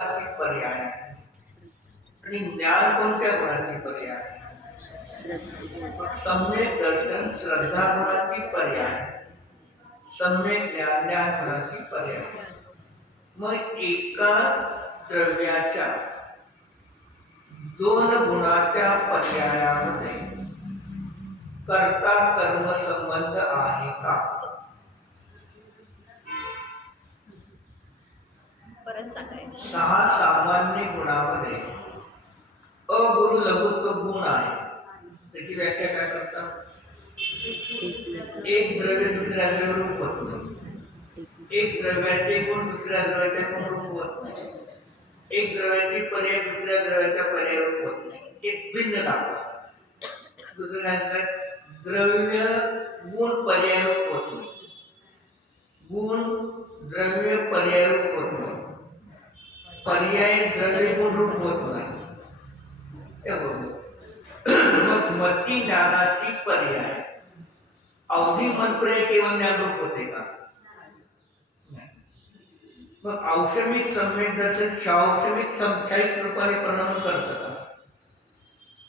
पर्याय आणि ज्ञान कोणत्या गुणाची पर्याय? सम्यक दर्शन श्रद्धा गुणाची पर्याय, सम्यक ज्ञान ज्ञान गुणाची पर्याय. मग एका द्रव्याच्या दोन गुणाच्या पर्यायामध्ये कर्ता कर्म संबंध आहे का? सहा सामान्य गुणामध्ये अगुरु लघुत्व गुण आहे. त्याची व्याख्या काय करतात? एक द्रव्य दुसऱ्या द्रव्यावर रूप होत नाही, एक द्रव्याचे गुण दुसऱ्या द्रव्याच्या गुण रूप होत नाही, एक द्रव्याची पर्याय दुसऱ्या द्रव्याच्या पर्याय रूप होत नाही. एक भिन्न दाखवा. दुसऱ्या द्रव्य गुण पर्याय रूप होत नाही, गुण द्रव्य पर्याय रूप होत नाही, पर्याय द्रव्य गुण रूप होत नाही. मग मती ज्ञानाची पर्याय अवधी मनपर्याय केवळ ज्ञान रूप होते का? मग औषमिक सम्यक दर्शन शाौषमिक संख्यायिक रूपाने परिणाम करतं का?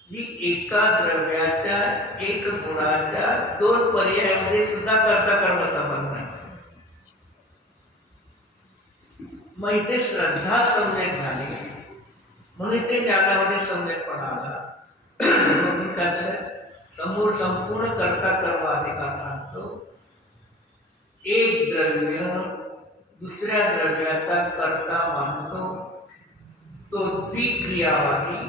ही एका द्रव्याच्या एक गुणाच्या दोन पर्यायामध्ये सुद्धा कर्ता कर्म संबंध नाही. मग इथे श्रद्धा सम्यक झाली म्हणून ते ज्ञानामध्ये सम्यकपणा आला. म्हणून काय झालं? समोर संपूर्ण कर्ता कर्म अधिकार सांगतो. एक द्रव्य दुसऱ्या द्रव्याचा कर्ता मानतो तो ती क्रियावादी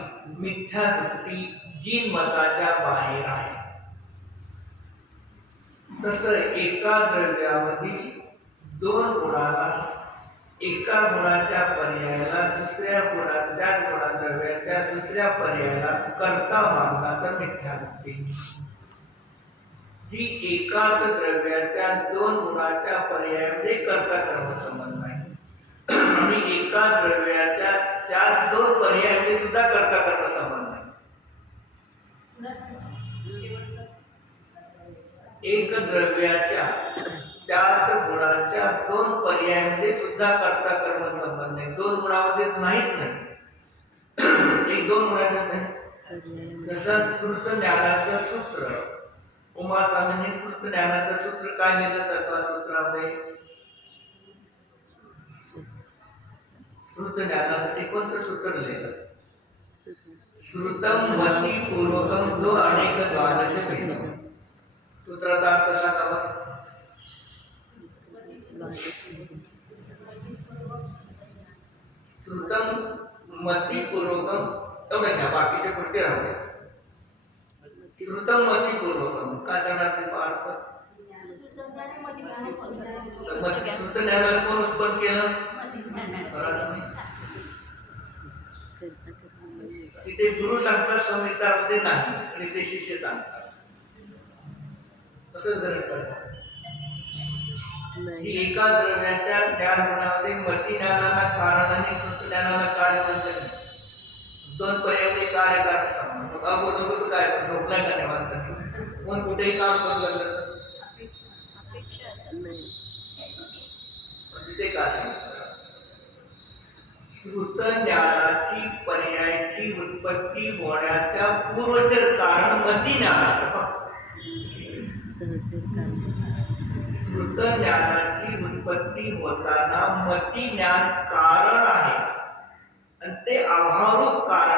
मिथ्या दृष्टी जीन मताच्या बाहेर आहे. तसं एका द्रव्यामध्ये दोन गुणाला एका गुणाच्या पर्यायाला दुसऱ्या गुणाच्या द्रव्याच्या दुसऱ्या पर्यायाला कर्ता मानला तर मिथ्या दृष्टी. जी एकाच द्रव्याच्या दोन गुणाच्या पर्यायामध्ये कर्ता कर्म संबंध नाही आणि एका द्रव्याच्या त्या दोन पर्यायामध्ये सुद्धा कर्ता कर्म संबंध नाही. एक द्रव्याच्या त्याच गुणाच्या दोन पर्यायामध्ये सुद्धा कर्ता कर्म संबंध नाही. दोन गुणामध्ये नाहीच नाही, एक दोन गुणामध्ये नाही. जसं श्रुत ज्ञानाचं सूत्र उमा स्वामींनी श्रुत ज्ञानाचं सूत्र काय लिहिलं तत्वसूत्रामध्ये? श्रुत ज्ञानासाठी कोणतं सूत्र लिहिलं? श्रुतम मती पूर्वकम दो अनेक द्वादश भेदम. सूत्राचा अर्थ सांगा बरं. श्रुतम मती पूर्वकम एवढं घ्या, बाकीचे पुढचे राहू द्या. श्रुतम मती पूर्वकम काय करणार ते अर्थ? श्रुत ज्ञानाला कोण उत्पन्न केलं? तिथे गुरु सांगतात संहितामध्ये नाही आणि ते शिष्य सांगतात. तसंच गरज करतात. ही एका द्रव्याच्या ज्ञान गुणामध्ये मती ज्ञानाला कारण आणि श्रुत ज्ञानाला कार्य म्हणजे दोन पर्याय कार्य कारण समान. अगोदर काय झोपलाय का नाही? कोण कुठेही काम करू लागलं तिथे का सांगतात? श्रुत ज्ञानाची पर्यायाची उत्पत्ती होण्याच्या पूर्वचर कारण मती ज्ञान असतं. श्रुत ज्ञानाची उत्पत्ती होताना मती ज्ञान कारण आहे आणि ते अभावरूप कारण